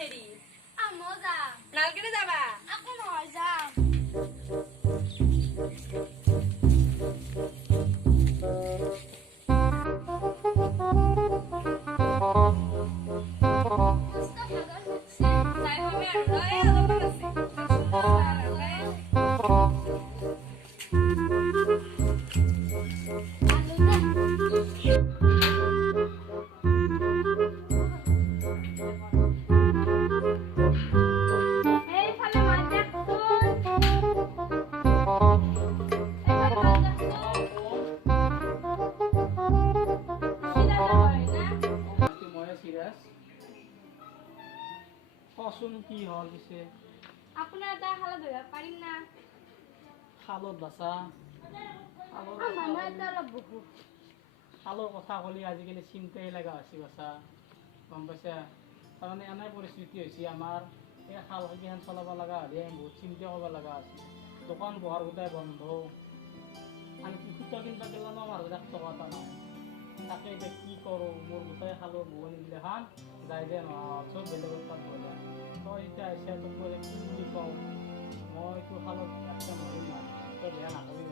চেৰি আমিও যাম। নালকেনে যাবা আকৌ নহয় যাম। মস্ত ভাগৰ লাগছে। যাই পামে আৰু ৰয় অলপমান আছে আলু দে। এইফালে মাছ দেখচোন। এইফালে মাছ দেখচোন। চিৰাজৰ হয় না? ময়ে চিৰাজ কচোন কি হ'ল পিছে আপোনাৰ এটা খালা ধৰিব পাৰিম না? শালত বাচা মানুহ এটা অলপ বহু। শালৰ কথা ক'লে আজিকালি চিন্তাই লগা হৈছে বাচা গম পাইছা তাৰমানে এনে পৰিস্থিতি হৈছে আমাৰ এই শাল কেইখন চলাব লগা হ'লে বহুত চিন্তা কৰিব লগা হৈছে দোকান পোহাৰ গোটাই বন্ধ আনকি সূতা কিনিব গেলে আমাৰ 1,000 টকা এটা নাই তাকে এতিয়া কি কৰোঁ মোৰ গোটাই শালৰ বোৱনীগিলাখান যাই যে নহয় চব বেলেগৰ তাত গ'লে তই এতিয়া আহিছে তোক মই কি বুলি কওঁ মইতো শালত একটা নোৱাৰিম না তই বেয়া নাপাবি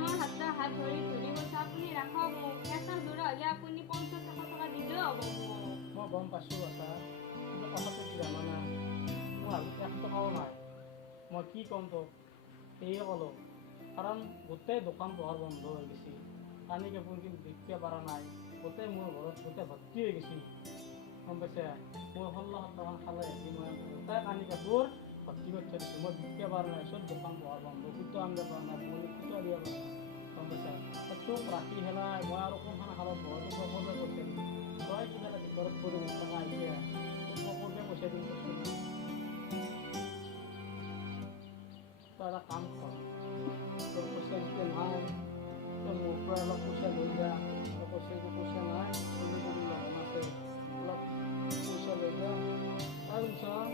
মই হাত ধৰি কৈছোঁ আপুনি ৰাখক মোক এটা যোৰা হ'লে আপুনি 50-100 টকা দিলেও হ'ব মোক। মই গম পাইছোঁ বাচা কিন্তু কথাটো কি জানানা মোৰ হাতত 1 টকাও নাই মই কি ক'ম তোক সেয়ে ক'লোঁ কাৰণ গোটেই দোকান পোহাৰ বন্ধ হৈ গৈছে কানি কাপোৰ কিন্তু বিকিব পৰা নাই গোটেই মোৰ ঘৰত গোটেই ভৰ্তি হৈ গৈছে গম পাইছে মোৰ 16-17খন খালে মই গোটেই কানি কাপোৰ ভৰ্তি কৰি থৈ দিছোঁ মই বিকিব পৰা নাই চব দোকান পোহাৰ বন্ধ সূতা আনিব পৰা নাই মই সূতা দিব পৰা নাই গম পাইছা তোক ৰাখি পেলাই মই আৰু কোনখন খালত বহাটো সকলোৱে পইচা দিম তই কিবা এটা ভিতৰত কৰি মোৰ টকা আহিছে তোক সকলোৱে পইচা দিম কৈছোঁ তই এটা কাম কৰ তোৰ পইচা যেতিয়া নাই তই মোৰ পৰা অলপ পইচা লৈ যা তই পইচা নাই কৰি লগন আছে অলপ পইচা লৈ যা তাৰপিছত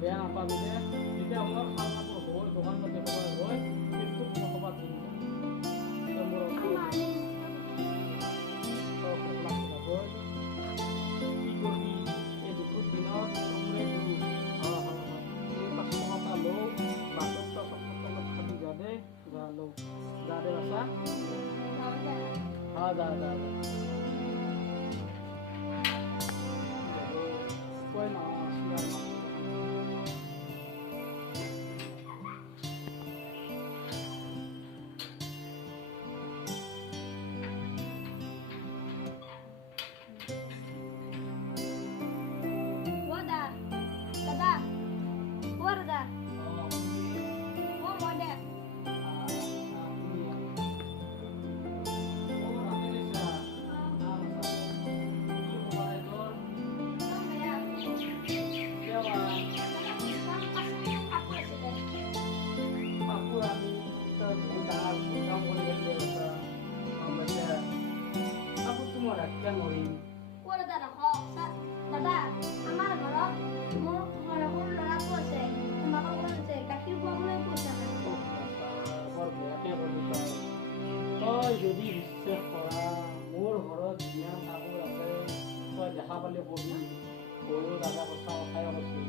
বেয়া নাপাবি দে যেতিয়া অলপ খাল কাপোৰ হৈ দোকান পাতি খবৰ হৈ কিন্তু মই ক'ৰবাত দিম মোৰ কি কৰিবি এই দুপুৰ দিনত চবৰে এই 500 টকা লওঁ বাছত তই 70 টকাত খাবি যা দে যা লওঁ যা দে বাচা যা কৈ না যদি বিশ্বাস কৰা মোৰ ঘৰত যিমান কাপোৰ আছে তই দেখা পালে কবি সৰু দাদা কথা কথাই কৈছিল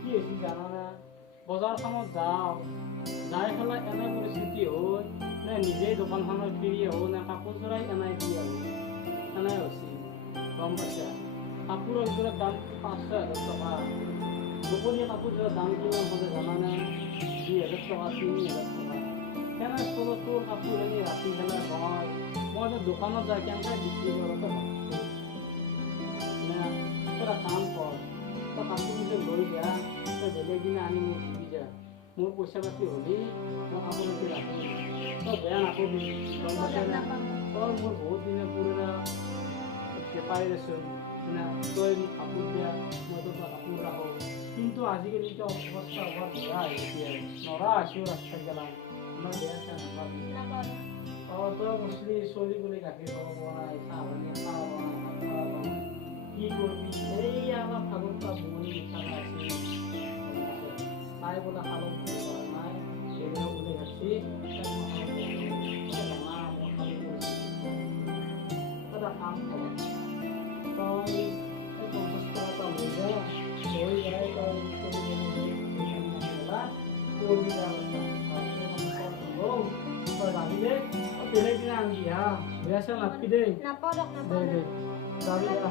কি হৈছে জানানে বজাৰখনত যাওঁ যাই পেলাই এনে পৰিস্থিতি হ'ল নে নিজেই দোকানখনত ফিৰি আহোঁ নে কাপোৰযোৰাই এনাই দি আহোঁ এনাই হৈছে গম পাইছা কাপোৰৰ ভিতৰত দাম 500-1000 টকা দুপৰীয়া কাপোৰযোৰৰ দাম কিমান হ'লে জানানে 2000 টকা 3000 টকা কেনেস্থলত তোৰ কাপোৰ আনি ৰাখি পেলাই মই দোকানত যাই কেনেকৈ বিক্ৰী কৰোঁতে ভাবিছোঁ তই এটা কাম কৰ তই কাপোৰযোৰ লৈ যা তই বেলেগ দিনা আনি মোক দিবি যা মোৰ পইচা পাতি হ'লে মই কাপোৰযোৰ ৰাখি তই বেয়া নাপাবি গম পাইছানে তই মোৰ বহুত দিনে পুৰণা বেপাৰী দেচোন তই কাপোৰ দিয়া মই তোৰ কাপোৰ ৰাখোঁ কিন্তু আজিকালি অৱস্থা নৰা হৈছোঁ ৰাস্তাত গেলা ইমান বেয়া চেয়া নাপাবি তো তই কৈছিলি চলি বুলি গাখীৰ খাব পৰা নাই, চাহ পানী খাব পৰা নাই, ভাত খাব পৰা নাই। কি কৰিবি? এই আমাৰ ভাগত পৰা বুমনি লিখাটা আছিল। তাই বোলে খালত দিব পৰা নাই, সেইবিলাক বোলে ভাবছি এটা কাম কৰ, তই এই 50 টকা লৈ যা, লৈ যাই তই তই যাবি দেই, বেলেগ দিনা আনবি হা, বেয়া চেয়া নাপাবি দেই। নাপাওঁ দিয়ক, দে নাপাওঁ দে দিয়ক। যাবি যা।